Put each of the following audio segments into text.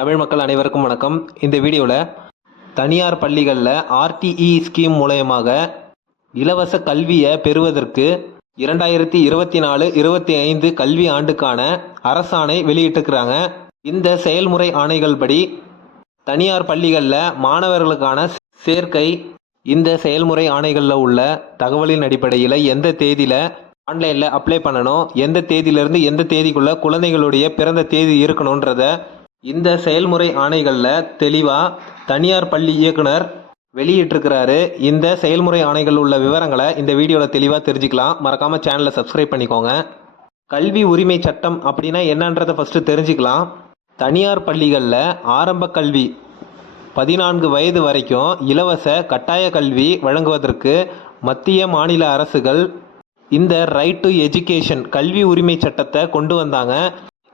தமிழ் மக்கள் அனைவருக்கும் வணக்கம். இந்த வீடியோவில் தனியார் பள்ளிகளில் ஆர்டிஇ ஸ்கீம் மூலயமாக இலவச கல்வியை பெறுவதற்கு இரண்டாயிரத்தி இருபத்தி நாலு இருபத்தி ஐந்து கல்வி ஆண்டுக்கான அரசாணை வெளியிட்டிருக்கிறாங்க. இந்த செயல்முறை ஆணைகள் படி தனியார் பள்ளிகளில் மாணவர்களுக்கான சேர்க்கை இந்த செயல்முறை ஆணைகளில் உள்ள தகவலின் அடிப்படையில் எந்த தேதியில் ஆன்லைனில் அப்ளை பண்ணணும் எந்த தேதியிலிருந்து எந்த தேதிக்குள்ளே குழந்தைகளுடைய பிறந்த தேதி இருக்கணுன்றத இந்த செயல்முறை ஆணைகளில் தெளிவாக தனியார் பள்ளி இயக்குனர் வெளியிட்டிருக்கிறாரு. இந்த செயல்முறை ஆணைகள் உள்ள விவரங்களை இந்த வீடியோவில் தெளிவாக தெரிஞ்சுக்கலாம். மறக்காமல் சேனலை சப்ஸ்கிரைப் பண்ணிக்கோங்க. கல்வி உரிமை சட்டம் அப்படின்னா என்னன்றதை ஃபஸ்ட்டு தெரிஞ்சுக்கலாம். தனியார் பள்ளிகளில் ஆரம்ப கல்வி பதினான்கு வயது வரைக்கும் இலவச கட்டாய கல்வி வழங்குவதற்கு மத்திய மாநில அரசுகள் இந்த ரைட் டு எஜுகேஷன் கல்வி உரிமை சட்டத்தை கொண்டு வந்தாங்க.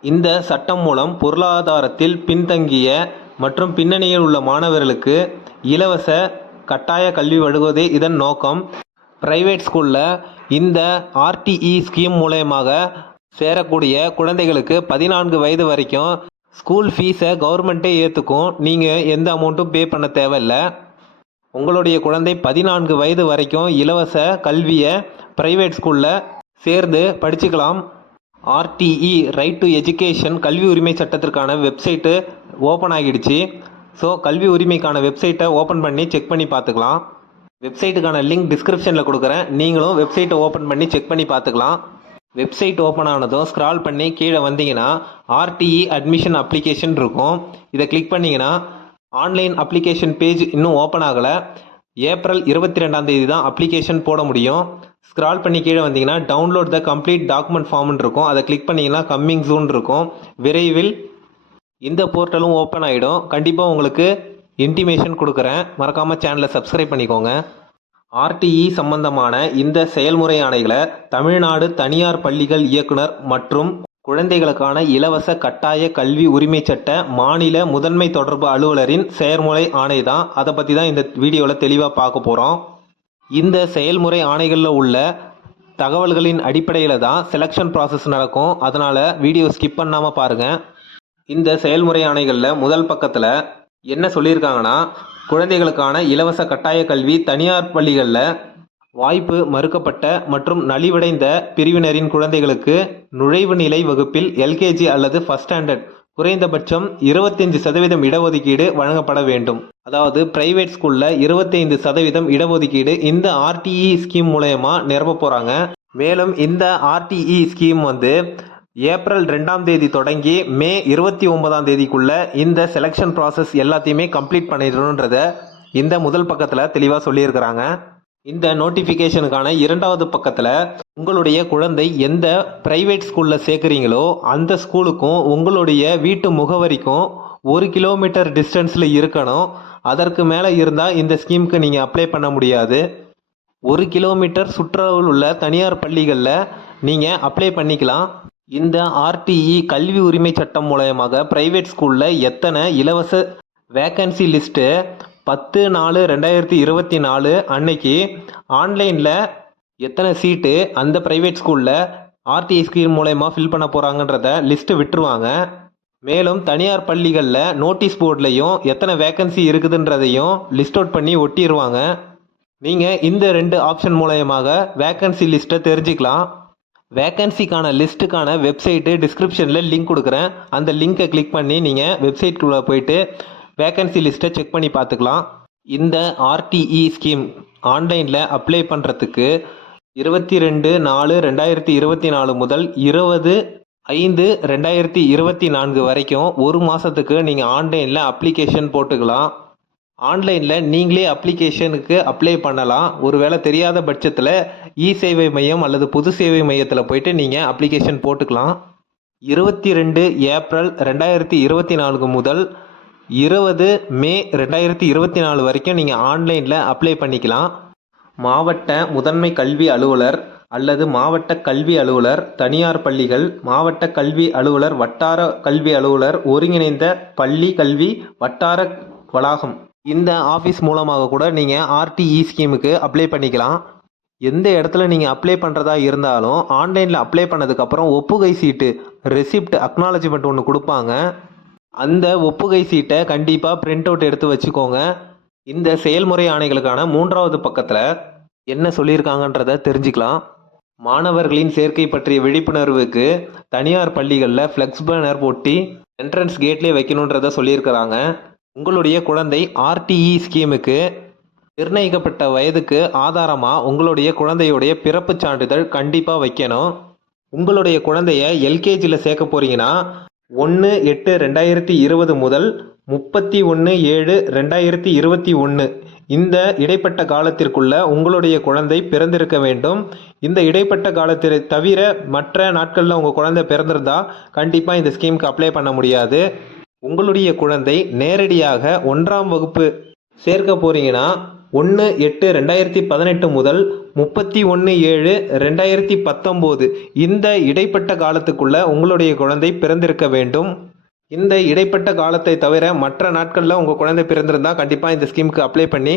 இந்த சட்டம் மூலம் பொருளாதாரத்தில் பின்தங்கிய மற்றும் பின்னணியில் உள்ள மாணவர்களுக்கு இலவச கட்டாய கல்வி வழங்குவதே இதன் நோக்கம். பிரைவேட் ஸ்கூலில் இந்த ஆர்டிஇ ஸ்கீம் மூலயமாக சேரக்கூடிய குழந்தைகளுக்கு பதினான்கு வயது வரைக்கும் ஸ்கூல் ஃபீஸை கவர்மெண்ட்டே ஏற்றுக்கும் நீங்கள் எந்த அமௌண்ட்டும் பே பண்ண தேவையில்லை. உங்களுடைய குழந்தை பதினான்கு வயது வரைக்கும் இலவச கல்வியை பிரைவேட் ஸ்கூலில் சேர்ந்து படிச்சுக்கலாம். ஆர்டிஇ ரைட் டு எஜுகேஷன் கல்வி உரிமை சட்டத்திற்கான வெப்சைட்டு ஓப்பன் ஆகிடுச்சு. ஸோ கல்வி உரிமைக்கான வெப்சைட்டை ஓப்பன் பண்ணி செக் பண்ணி பார்த்துக்கலாம். வெப்சைட்டுக்கான லிங்க் டிஸ்கிரிப்ஷனில் கொடுக்குறேன். நீங்களும் வெப்சைட்டை ஓப்பன் பண்ணி செக் பண்ணி பார்த்துக்கலாம். வெப்சைட் ஓப்பன் ஆனதும் ஸ்க்ரால் பண்ணி கீழே வந்தீங்கன்னா ஆர்டிஇ அட்மிஷன் அப்ளிகேஷன் இருக்கும். இதை கிளிக் பண்ணிங்கன்னா ஆன்லைன் அப்ளிகேஷன் பேஜ் இன்னும் ஓப்பன் ஆகலை. ஏப்ரல் இருபத்தி ரெண்டாம் தேதி தான் அப்ளிகேஷன் போட முடியும். ஸ்க்ரால் பண்ணி கீழே வந்தீங்கன்னா டவுன்லோட் த கம்ப்ளீட் டாக்குமெண்ட் ஃபார்ம்னு இருக்கும். அதை கிளிக் பண்ணிங்கன்னா கம்மிங் ஜூன் இருக்கும். விரைவில் இந்த போர்ட்டலும் ஓப்பன் ஆகிடும் கண்டிப்பாக உங்களுக்கு இன்டிமேஷன் கொடுக்குறேன். மறக்காமல் சேனலை சப்ஸ்கிரைப் பண்ணிக்கோங்க. ஆர்டிஇ சம்பந்தமான இந்த செயல்முறை ஆணைகளை தமிழ்நாடு தனியார் பள்ளிகள் இயக்குனர் மற்றும் குழந்தைகளுக்கான இலவச கட்டாய கல்வி உரிமை சட்ட மாநில முதன்மை தொடர்பு அலுவலரின் செயல்முறை ஆணை தான் அதை பற்றி தான் இந்த வீடியோவில் தெளிவாக பார்க்க போகிறோம் இந்த செயல்முறை ஆணைகளில் உள்ள தகவல்களின் அடிப்படையில் தான் செலெக்ஷன் ப்ராசஸ் நடக்கும். அதனால் வீடியோ ஸ்கிப் பண்ணாமல் பாருங்கள் இந்த செயல்முறை ஆணைகளில் முதல் பக்கத்தில் என்ன சொல்லியிருக்காங்கன்னா குழந்தைகளுக்கான இலவச கட்டாய கல்வி தனியார் பள்ளிகளில் வாய்ப்பு மறுக்கப்பட்ட மற்றும் நலிவடைந்த பிரிவினரின் குழந்தைகளுக்கு நுழைவு நிலை வகுப்பில் எல்கேஜி அல்லது ஃபஸ்ட் ஸ்டாண்டர்ட் குறைந்தபட்சம் இருபத்தஞ்சு சதவீதம் இடஒதுக்கீடு வழங்கப்பட வேண்டும். அதாவது பிரைவேட் ஸ்கூலில் இருபத்தைந்து சதவீதம் இடஒதுக்கீடு இந்த ஆர்டிஇ ஸ்கீம் மூலயமா நிரப்ப போகிறாங்க மேலும் இந்த ஆர்டிஇ ஸ்கீம் வந்து ஏப்ரல் ரெண்டாம் தேதி தொடங்கி மே இருபத்தி ஒன்பதாம் தேதிக்குள்ள இந்த செலெக்ஷன் ப்ராசஸ் எல்லாத்தையுமே கம்ப்ளீட் பண்ணிடணுன்றத இந்த முதல் பக்கத்தில் தெளிவாக சொல்லியிருக்கிறாங்க. இந்த நோட்டிஃபிகேஷனுக்கான இரண்டாவது பக்கத்தில் உங்களுடைய குழந்தை எந்த பிரைவேட் ஸ்கூலில் சேர்க்குறீங்களோ அந்த ஸ்கூலுக்கும் உங்களுடைய வீட்டு முகவரிக்கும் ஒரு கிலோமீட்டர் டிஸ்டன்ஸில் இருக்கணும். அதற்கு மேலே இருந்தால் இந்த ஸ்கீமுக்கு நீங்கள் அப்ளை பண்ண முடியாது. ஒரு கிலோமீட்டர் சுற்றுலாவில் உள்ள தனியார் பள்ளிகளில் நீங்கள் அப்ளை பண்ணிக்கலாம். இந்த ஆர்டிஇ கல்வி உரிமை சட்டம் மூலயமாக ப்ரைவேட் ஸ்கூலில் எத்தனை இலவச வேக்கன்சி லிஸ்ட்டு பத்து நாலு ரெண்டாயிரத்தி இருபத்தி நாலு அன்னைக்கு ஆன்லைனில் எத்தனை சீட்டு அந்த ப்ரைவேட் ஸ்கூலில் ஆர்டிஐ ஸ்கீம் மூலயமா ஃபில் பண்ண போகிறாங்கன்றத லிஸ்ட்டு விட்டுருவாங்க. மேலும் தனியார் பள்ளிகளில் நோட்டீஸ் போர்ட்லையும் எத்தனை வேக்கன்சி இருக்குதுன்றதையும் லிஸ்ட் அவுட் பண்ணி ஒட்டிடுவாங்க நீங்கள் இந்த ரெண்டு ஆப்ஷன் மூலயமாக வேக்கன்சி லிஸ்ட்டை தெரிஞ்சுக்கலாம். வேக்கன்சிக்கான லிஸ்ட்டுக்கான வெப்சைட்டு டிஸ்கிரிப்ஷனில் லிங்க் கொடுக்குறேன். அந்த லிங்கை கிளிக் பண்ணி நீங்கள் வெப்சைட்குள்ளே போயிட்டு வேக்கன்சி லிஸ்ட்டை செக் பண்ணி பார்த்துக்கலாம். இந்த ஆர்டிஇ ஸ்கீம் ஆன்லைனில் அப்ளை பண்ணுறதுக்கு இருபத்தி ரெண்டு நாலு ரெண்டாயிரத்தி இருபத்தி நாலு முதல் இருபது ஐந்து ரெண்டாயிரத்தி இருபத்தி நான்கு வரைக்கும் ஒரு மாதத்துக்கு நீங்கள் ஆன்லைனில் அப்ளிகேஷன் போட்டுக்கலாம். ஆன்லைனில் நீங்களே அப்ளிகேஷனுக்கு அப்ளை பண்ணலாம். ஒருவேளை தெரியாத பட்சத்தில் இ சேவை மையம் அல்லது பொது சேவை மையத்தில் போயிட்டு நீங்கள் அப்ளிகேஷன் போட்டுக்கலாம். இருபத்தி ரெண்டு ஏப்ரல் ரெண்டாயிரத்தி இருபத்தி நான்கு முதல் இருபது மே ரெண்டாயிரத்தி இருபத்தி நாலு வரைக்கும் நீங்கள் ஆன்லைனில் அப்ளை பண்ணிக்கலாம். மாவட்ட முதன்மை கல்வி அலுவலர் அல்லது மாவட்ட கல்வி அலுவலர் தனியார் பள்ளிகள் மாவட்ட கல்வி அலுவலர் வட்டார கல்வி அலுவலர் ஒருங்கிணைந்த பள்ளி கல்வி வட்டார வளாகம். இந்த ஆஃபீஸ் மூலமாக கூட நீங்கள் ஆர்டிஇ ஸ்கீமுக்கு அப்ளை பண்ணிக்கலாம். எந்த இடத்துல நீங்கள் அப்ளை பண்ணுறதா இருந்தாலும் ஆன்லைனில் அப்ளை பண்ணதுக்கப்புறம் ஒப்புகை சீட்டு ரெசிப்ட் அக்னாலஜ்மெண்ட் ஒன்று கொடுப்பாங்க. அந்த ஒப்புகை சீட்டை கண்டிப்பாக பிரிண்ட் அவுட் எடுத்து வச்சுக்கோங்க. இந்த செயல்முறை ஆணைகளுக்கான மூன்றாவது பக்கத்தில் என்ன சொல்லியிருக்காங்கன்றத தெரிஞ்சுக்கலாம். மாணவர்களின் சேர்க்கை பற்றிய விழிப்புணர்வுக்கு தனியார் பள்ளிகளில் ஃப்ளெக்ஸ் பேனர் ஒட்டி என்ட்ரன்ஸ் கேட்லேயே வைக்கணுன்றத சொல்லியிருக்கிறாங்க. உங்களுடைய குழந்தை ஆர்டிஇ ஸ்கீமுக்கு நிர்ணயிக்கப்பட்ட வயதுக்கு ஆதாரமாக உங்களுடைய குழந்தையுடைய பிறப்புச் சான்றிதழ் கண்டிப்பாக வைக்கணும். உங்களுடைய குழந்தைய எல்கேஜியில் சேர்க்க போறீங்கன்னா ஒன்று எட்டு ரெண்டாயிரத்தி இருபது முதல் முப்பத்தி ஒன்று ஏழு ரெண்டாயிரத்தி இருபத்தி ஒன்று இந்த இடைப்பட்ட காலத்திற்குள்ள உங்களுடைய குழந்தை பிறந்திருக்க வேண்டும். இந்த இடைப்பட்ட காலத்தில் தவிர மற்ற நாட்களில் உங்கள் குழந்தை பிறந்திருந்தா கண்டிப்பாக இந்த ஸ்கீமுக்கு அப்ளை பண்ண முடியாது. உங்களுடைய குழந்தை நேரடியாக ஒன்றாம் வகுப்பு சேர்க்க போறீங்கன்னா ஒன்று எட்டு ரெண்டாயிரத்தி பதினெட்டு முதல் முப்பத்தி ஒன்று ஏழு ரெண்டாயிரத்தி பத்தொம்போது இந்த இடைப்பட்ட காலத்துக்குள்ள உங்களுடைய குழந்தை பிறந்திருக்க வேண்டும். இந்த இடைப்பட்ட காலத்தை தவிர மற்ற நாட்களில் உங்கள் குழந்தை பிறந்திருந்தா கண்டிப்பாக இந்த ஸ்கீமுக்கு அப்ளை பண்ணி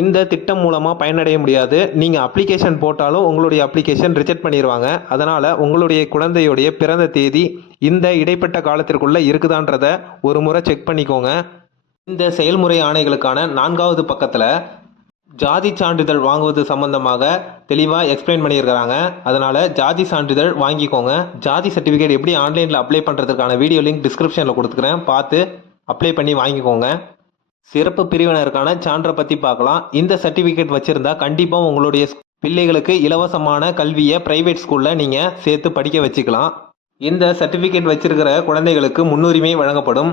இந்த திட்டம் மூலமாக பயனடைய முடியாது. நீங்கள் அப்ளிகேஷன் போட்டாலும் உங்களுடைய அப்ளிகேஷன் ரிஜெக்ட் பண்ணிடுவாங்க அதனால் உங்களுடைய குழந்தையுடைய பிறந்த தேதி இந்த இடைப்பட்ட காலத்திற்குள்ளே இருக்குதான்றதை ஒரு முறை செக் பண்ணிக்கோங்க. இந்த செயல்முறை ஆணைகளுக்கான நான்காவது பக்கத்தில் ஜாதி சான்றிதழ் வாங்குவது சம்பந்தமாக தெளிவாக எக்ஸ்பிளைன் பண்ணியிருக்கிறாங்க. அதனால் ஜாதி சான்றிதழ் வாங்கிக்கோங்க. ஜாதி சர்டிஃபிகேட் எப்படி ஆன்லைனில் அப்ளை பண்ணுறதுக்கான வீடியோ லிங்க் டிஸ்கிரிப்ஷனில் கொடுத்துக்கிறேன். பார்த்து அப்ளை பண்ணி வாங்கிக்கோங்க. சிறப்பு பிரிவினருக்கான சான்றை பற்றி பார்க்கலாம். இந்த சர்டிஃபிகேட் வச்சுருந்தா கண்டிப்பாக உங்களுடைய பிள்ளைகளுக்கு இலவசமான கல்வியை ப்ரைவேட் ஸ்கூலில் நீங்கள் சேர்த்து படிக்க வச்சுக்கலாம். இந்த சர்டிஃபிகேட் வச்சிருக்கிற குழந்தைகளுக்கு முன்னுரிமை வழங்கப்படும்.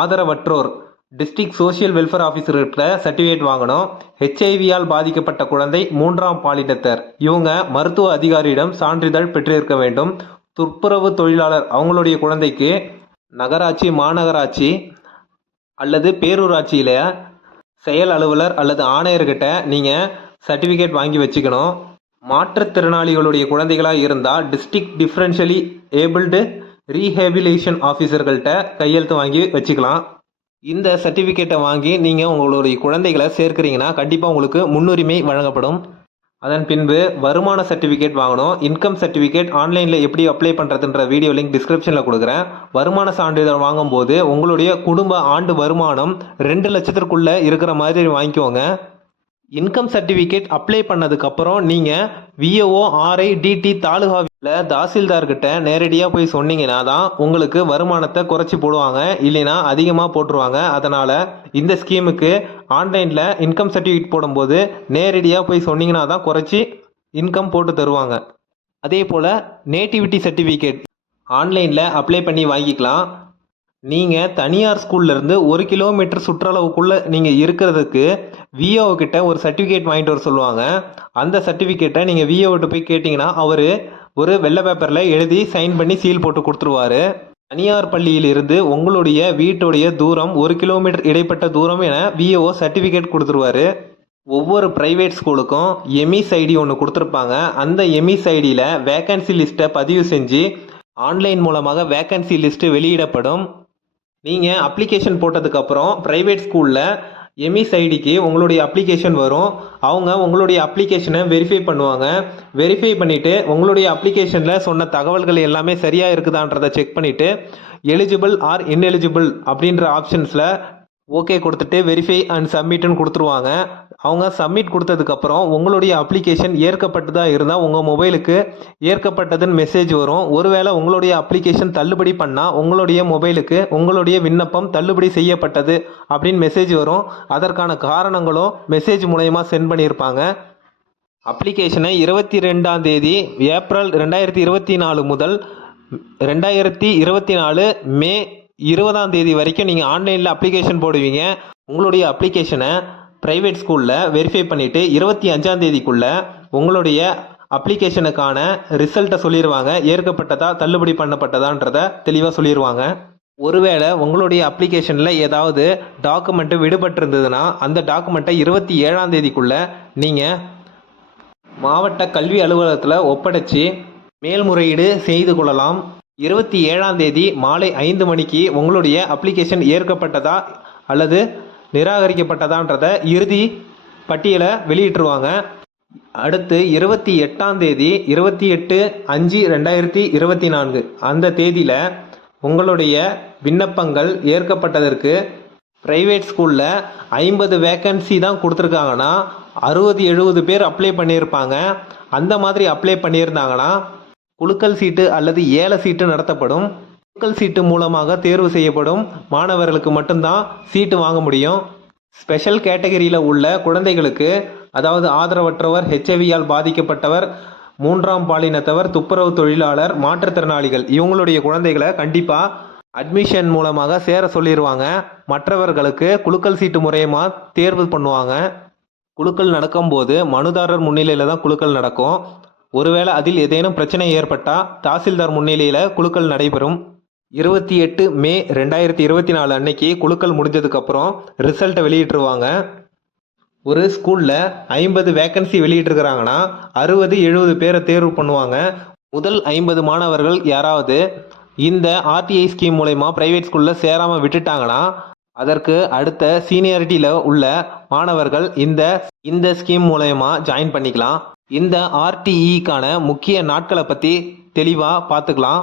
ஆதரவற்றோர் டிஸ்ட்ரிக்ட் சோஷியல் வெல்ஃபேர் ஆஃபீஸர்கிட்ட சர்டிஃபிகேட் வாங்கணும். ஹெச்ஐவியால் பாதிக்கப்பட்ட குழந்தை மூன்றாம் பாலினத்தர் இவங்க மருத்துவ அதிகாரியிடம் சான்றிதழ் பெற்றிருக்க வேண்டும். துப்புரவு தொழிலாளர் அவங்களுடைய குழந்தைக்கு நகராட்சி மாநகராட்சி அல்லது பேரூராட்சியில் செயல் அலுவலர் அல்லது ஆணையர்கிட்ட நீங்கள் சர்டிஃபிகேட் வாங்கி வச்சுக்கணும். மாற்றுத்திறனாளிகளுடைய குழந்தைகளாக இருந்தால் டிஸ்ட்ரிக்ட் டிஃப்ரென்ஷியலி ஏபிள்டு ரீஹேபிலேஷன் ஆஃபீஸர்கள்ட்ட கையெழுத்து வாங்கி வச்சுக்கலாம். இந்த சர்டிஃபிகேட்டை வாங்கி நீங்கள் உங்களுடைய குழந்தைகளை சேர்க்குறீங்கன்னா கண்டிப்பாக உங்களுக்கு முன்னுரிமை வழங்கப்படும். அதன் பின்பு வருமான சர்டிஃபிகேட் வாங்கணும். இன்கம் சர்டிஃபிகேட் ஆன்லைனில் எப்படி அப்ளை பண்ணுறதுன்ற வீடியோ லிங்க் டிஸ்கிரிப்ஷனில் கொடுக்குறேன். வருமான சான்றிதழ் வாங்கும்போது உங்களுடைய குடும்ப ஆண்டு வருமானம் ரெண்டு லட்சத்திற்குள்ளே இருக்கிற மாதிரி வாங்கிக்கோங்க. இன்கம் சர்டிஃபிகேட் அப்ளை பண்ணதுக்கப்புறம் நீங்கள் விஏஓ ஆர்ஐ டிடி இல்லை தாசில்தார்கிட்ட நேரடியாக போய் சொன்னீங்கன்னா தான் உங்களுக்கு வருமானத்தை குறைச்சி போடுவாங்க இல்லைன்னா அதிகமாக போட்டுருவாங்க. அதனால் இந்த ஸ்கீமுக்கு ஆன்லைனில் இன்கம் சர்டிஃபிகேட் போடும்போது நேரடியாக போய் சொன்னீங்கன்னா தான் குறைச்சி இன்கம் போட்டு தருவாங்க. அதே போல் நேட்டிவிட்டி சர்டிஃபிகேட் ஆன்லைனில் அப்ளை பண்ணி வாங்கிக்கலாம். நீங்கள் தனியார் ஸ்கூல்லேருந்து ஒரு கிலோமீட்டர் சுற்றளவுக்குள்ளே நீங்கள் இருக்கிறதுக்கு விஓ கிட்ட ஒரு சர்டிஃபிகேட் வாங்கிட்டு வர சொல்லுவாங்க. அந்த சர்டிஃபிகேட்டை நீங்கள் விஓகிட்ட போய் கேட்டிங்கன்னா அவர் ஒரு வெள்ளை பேப்பரில் எழுதி சைன் பண்ணி சீல் போட்டு கொடுத்துருவாரு. தனியார் பள்ளியிலிருந்து உங்களுடைய வீட்டுடைய தூரம் ஒரு கிலோமீட்டர் இடைப்பட்ட தூரம் என விஏஓ சர்டிஃபிகேட் கொடுத்துருவாரு. ஒவ்வொரு ப்ரைவேட் ஸ்கூலுக்கும் எமிஸ் ஐடி ஒன்று கொடுத்துருப்பாங்க. அந்த எமிஸ் ஐடியில் வேக்கன்சி லிஸ்ட்டை பதிவு செஞ்சு ஆன்லைன் மூலமாக வேக்கன்சி லிஸ்ட்டு வெளியிடப்படும். நீங்கள் அப்ளிகேஷன் போட்டதுக்கப்புறம் ப்ரைவேட் ஸ்கூலில் எமிஸ் ஐடிக்கு உங்களுடைய அப்ளிகேஷன் வரும். அவங்க உங்களுடைய அப்ளிகேஷனை வெரிஃபை பண்ணுவாங்க. வெரிஃபை பண்ணிவிட்டு உங்களுடைய அப்ளிகேஷனில் சொன்ன தகவல்கள் எல்லாமே சரியாக இருக்குதான்றதை செக் பண்ணிவிட்டு எலிஜிபிள் ஆர் இன்எலிஜிபிள் அப்படின்ற ஆப்ஷன்ஸில் ஓகே கொடுத்துட்டு வெரிஃபை அண்ட் சப்மிட்னு கொடுத்துருவாங்க. அவங்க சப்மிட் கொடுத்ததுக்கப்புறம் உங்களுடைய அப்ளிகேஷன் ஏற்கப்பட்டதாக இருந்தால் உங்கள் மொபைலுக்கு ஏற்கப்பட்டதுன்னு மெசேஜ் வரும். ஒருவேளை உங்களுடைய அப்ளிகேஷன் தள்ளுபடி பண்ணால் உங்களுடைய மொபைலுக்கு உங்களுடைய விண்ணப்பம் தள்ளுபடி செய்யப்பட்டது அப்படின்னு மெசேஜ் வரும். அதற்கான காரணங்களும் மெசேஜ் மூலயமா சென்ட் பண்ணியிருப்பாங்க. அப்ளிகேஷனை இருபத்தி ரெண்டாம் தேதி ஏப்ரல் ரெண்டாயிரத்தி இருபத்தி நாலு முதல் ரெண்டாயிரத்தி இருபத்தி நாலு மே இருபதாம் தேதி வரைக்கும் நீங்கள் ஆன்லைனில் அப்ளிகேஷன் போடுவீங்க. உங்களுடைய அப்ளிகேஷனை ப்ரைவேட் ஸ்கூலில் வெரிஃபை பண்ணிவிட்டு இருபத்தி அஞ்சாம் தேதிக்குள்ளே உங்களுடைய அப்ளிகேஷனுக்கான ரிசல்ட்டை சொல்லிடுவாங்க ஏற்கப்பட்டதா தள்ளுபடி பண்ணப்பட்டதான்றத தெளிவாக சொல்லிடுவாங்க ஒருவேளை உங்களுடைய அப்ளிகேஷனில் ஏதாவது டாக்குமெண்ட்டு விடுபட்டிருந்ததுன்னா அந்த டாக்குமெண்ட்டை இருபத்தி ஏழாம் தேதிக்குள்ளே நீங்கள் மாவட்ட கல்வி அலுவலகத்தில் ஒப்படைச்சு மேல்முறையீடு செய்து கொள்ளலாம். இருபத்தி ஏழாம் தேதி மாலை ஐந்து மணிக்கு உங்களுடைய அப்ளிகேஷன் ஏற்கப்பட்டதா அல்லது நிராகரிக்கப்பட்டதான்றத இறுதி பட்டியலை வெளியிட்டுருவாங்க. அடுத்து இருபத்தி எட்டாம் தேதி இருபத்தி எட்டு அஞ்சு ரெண்டாயிரத்தி இருபத்தி நான்கு. அந்த தேதியில் உங்களுடைய விண்ணப்பங்கள் ஏற்கப்பட்டதற்கு ப்ரைவேட் ஸ்கூலில் ஐம்பது வேக்கன்சி தான் கொடுத்துருக்காங்கன்னா அறுபது எழுபது பேர் அப்ளை பண்ணியிருப்பாங்க. அந்த மாதிரி அப்ளை பண்ணியிருந்தாங்கன்னா குழுக்கள் சீட்டு அல்லது ஏல சீட்டு நடத்தப்படும். குழுக்கள் சீட்டு மூலமாக தேர்வு செய்யப்படும். மாணவர்களுக்கு மட்டும்தான் சீட்டு வாங்க முடியும். ஸ்பெஷல் கேட்டகரியில் உள்ள குழந்தைகளுக்கு அதாவது ஆதரவற்றவர் ஹெச்ஐவியால் பாதிக்கப்பட்டவர் மூன்றாம் பாலினத்தவர் துப்புரவு தொழிலாளர் மாற்றுத்திறனாளிகள் இவங்களுடைய குழந்தைகளை கண்டிப்பாக அட்மிஷன் மூலமாக சேர சொல்லிடுவாங்க மற்றவர்களுக்கு குழுக்கள் சீட்டு முறையமாக தேர்வு பண்ணுவாங்க. குழுக்கள் நடக்கும்போது மனுதாரர் முன்னிலையில் தான் குழுக்கள் நடக்கும். ஒருவேளை அதில் ஏதேனும் பிரச்சனை ஏற்பட்டால் தாசில்தார் முன்னிலையில் குழுக்கள் நடைபெறும். இருபத்தி எட்டு மே ரெண்டாயிரத்தி இருபத்தி நாலு அன்னைக்கு குழுக்கள் முடிஞ்சதுக்கப்புறம் ரிசல்ட்டை வெளியிட்டுருவாங்க. ஒரு ஸ்கூலில் ஐம்பது வேக்கன்சி வெளியிட்டிருக்கிறாங்கன்னா அறுபது எழுபது பேரை தேர்வு பண்ணுவாங்க. முதல் ஐம்பது மாணவர்கள் யாராவது இந்த ஆர்டிஐ ஸ்கீம் மூலயமா ப்ரைவேட் ஸ்கூலில் சேராமல் விட்டுட்டாங்கன்னா அதற்கு அடுத்த சீனியாரிட்டியில் உள்ள மாணவர்கள் இந்த இந்த ஸ்கீம் மூலயமா ஜாயின் பண்ணிக்கலாம். இந்த ஆர்டிஇக்கான முக்கிய நாட்களை பற்றி தெளிவாக பார்த்துக்கலாம்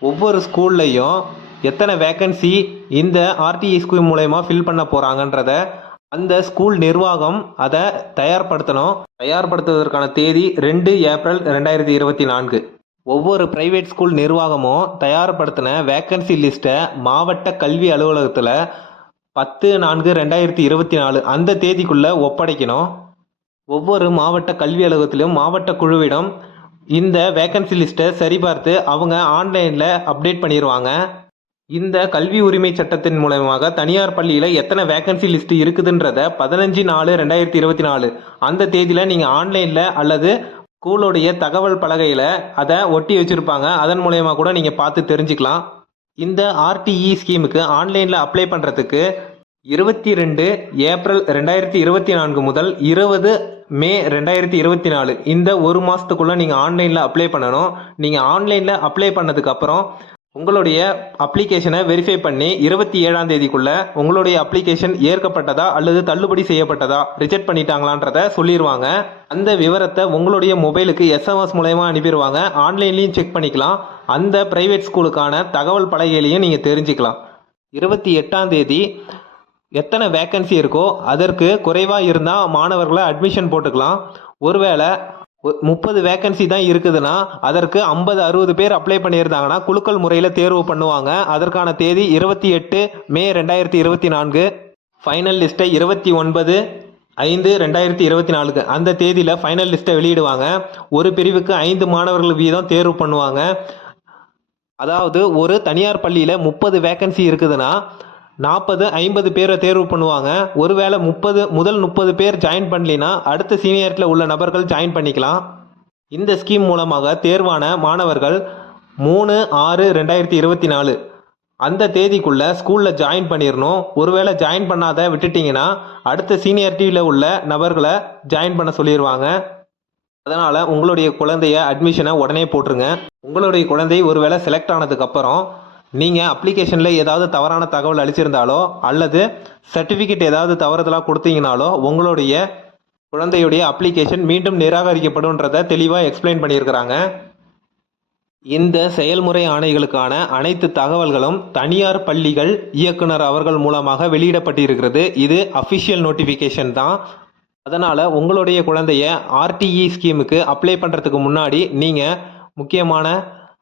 ஒவ்வொரு ஸ்கூல்லையும் எத்தனை வேக்கன்சி இந்த ஆர்டிஇ ஸ்கீம் மூலயமா ஃபில் பண்ண போகிறாங்கன்றத அந்த ஸ்கூல் நிர்வாகம் அதை தயார்படுத்தணும். தயார்படுத்துவதற்கான தேதி ரெண்டு ஏப்ரல் ரெண்டாயிரத்தி இருபத்தி நான்கு. ஒவ்வொரு பிரைவேட் ஸ்கூல் நிர்வாகமும் தயார்படுத்தின வேக்கன்சி லிஸ்ட்டை மாவட்ட கல்வி அலுவலகத்தில் பத்து நான்கு ரெண்டாயிரத்தி இருபத்தி நாலு அந்த தேதிக்குள்ளே ஒப்படைக்கணும். ஒவ்வொரு மாவட்ட கல்வி அலுவலகத்திலும் மாவட்ட குழுவிடம் இந்த வேக்கன்சி லிஸ்ட்டை சரிபார்த்து அவங்க ஆன்லைனில் அப்டேட் பண்ணிடுவாங்க இந்த கல்வி உரிமை சட்டத்தின் மூலமாக தனியார் பள்ளியில் எத்தனை வேக்கன்சி லிஸ்ட் இருக்குதுன்றத பதினஞ்சு நாலு ரெண்டாயிரத்தி இருபத்தி நாலு அந்த தேதியில் நீங்கள் ஆன்லைனில் அல்லது ஸ்கூலோடைய தகவல் பலகையில் அதை ஒட்டி வச்சுருப்பாங்க. அதன் மூலயமா கூட நீங்கள் பார்த்து தெரிஞ்சுக்கலாம். இந்த ஆர்டிஇ ஸ்கீமுக்கு ஆன்லைனில் அப்ளை பண்ணுறதுக்கு இருபத்தி ரெண்டு ஏப்ரல் ரெண்டாயிரத்தி இருபத்தி நான்கு முதல் இருபது மே ரெண்டாயிரத்தி இருபத்தி நாலு. இந்த ஒரு மாதத்துக்குள்ளே நீங்கள் ஆன்லைனில் அப்ளை பண்ணணும். நீங்கள் ஆன்லைனில் அப்ளை பண்ணதுக்கப்புறம் உங்களுடைய அப்ளிகேஷனை வெரிஃபை பண்ணி இருபத்தி ஏழாம் தேதிக்குள்ள உங்களுடைய அப்ளிகேஷன் ஏற்கப்பட்டதா அல்லது தள்ளுபடி செய்யப்பட்டதா ரிஜெக்ட் பண்ணிட்டாங்களான்றத சொல்லிடுவாங்க அந்த விவரத்தை உங்களுடைய மொபைலுக்கு எஸ்எம்எஸ் மூலயமா அனுப்பிடுவாங்க ஆன்லைன்லையும் செக் பண்ணிக்கலாம். அந்த பிரைவேட் ஸ்கூலுக்கான தகவல் பலகையிலையும் நீங்கள் தெரிஞ்சுக்கலாம். இருபத்தி எட்டாம் தேதி எத்தனை வேக்கன்சி இருக்கோ அதற்கு குறைவாக இருந்தால் மாணவர்களை அட்மிஷன் போட்டுக்கலாம். ஒருவேளை முப்பது வேக்கன்சி தான் இருக்குதுன்னா அதற்கு ஐம்பது அறுபது பேர் அப்ளை பண்ணியிருந்தாங்கன்னா குலுக்கல் முறையில் தேர்வு பண்ணுவாங்க. அதற்கான தேதி இருபத்தி எட்டு மே ரெண்டாயிரத்தி இருபத்தி நான்கு ஃபைனல் லிஸ்ட்டை இருபத்தி ஒன்பது ஐந்து ரெண்டாயிரத்தி இருபத்தி நாலுக்கு அந்த தேதியில் ஃபைனல் லிஸ்ட்டை வெளியிடுவாங்க. ஒரு பிரிவுக்கு ஐந்து மாணவர்கள் வீதம் தேர்வு பண்ணுவாங்க. அதாவது ஒரு தனியார் பள்ளியில் முப்பது வேக்கன்சி இருக்குதுன்னா நாற்பது ஐம்பது பேரை தேர்வு பண்ணுவாங்க. ஒருவேளை முப்பது முதல் முப்பது பேர் ஜாயின் பண்ணலினா அடுத்த சீனியரில் உள்ள நபர்கள் ஜாயின் பண்ணிக்கலாம். இந்த ஸ்கீம் மூலமாக தேர்வான மாணவர்கள் மூணு ஆறு ரெண்டாயிரத்தி இருபத்தி நாலு. அந்த தேதிக்குள்ள ஸ்கூலில் ஜாயின் பண்ணிடணும் ஒருவேளை ஜாயின் பண்ணாத விட்டுட்டிங்கன்னா அடுத்த சீனியாரிட்டியில் உள்ள நபர்களை ஜாயின் பண்ண சொல்லிடுவாங்க அதனால் உங்களுடைய குழந்தைய அட்மிஷனை உடனே போட்டுருங்க. உங்களுடைய குழந்தை ஒருவேளை செலக்ட் ஆனதுக்கப்புறம் நீங்கள் அப்ளிகேஷனில் ஏதாவது தவறான தகவல் அளிச்சிருந்தாலோ அல்லது சர்டிஃபிகேட் ஏதாவது தவறுதலாக கொடுத்தீங்கனாலோ உங்களுடைய குழந்தையுடைய அப்ளிகேஷன் மீண்டும் நிராகரிக்கப்படும்ன்றதை தெளிவாக எக்ஸ்பிளைன் பண்ணியிருக்கிறாங்க. இந்த செயல்முறை ஆணைகளுக்கான அனைத்து தகவல்களும் தனியார் பள்ளிகள் இயக்குனர் அவர்கள் மூலமாக வெளியிடப்பட்டிருக்கிறது. இது அஃபிஷியல் நோட்டிஃபிகேஷன் தான். அதனால் உங்களுடைய குழந்தைய ஆர்டிஇ ஸ்கீமுக்கு அப்ளை பண்ணுறதுக்கு முன்னாடி நீங்கள் முக்கியமான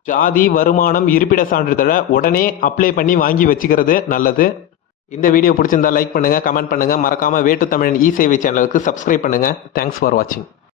ஜாதி வருமானம் இருப்பிட சான்றிதழை உடனே அப்ளை பண்ணி வாங்கி வச்சுக்கிறது நல்லது. இந்த வீடியோ பிடிச்சிருந்தா லைக் பண்ணுங்கள் கமெண்ட் பண்ணுங்கள் மறக்காமல் வேட்டு தமிழன் இ சேவை சேனலுக்கு சப்ஸ்கிரைப் பண்ணுங்கள் தேங்க்ஸ் ஃபார் வாட்சிங்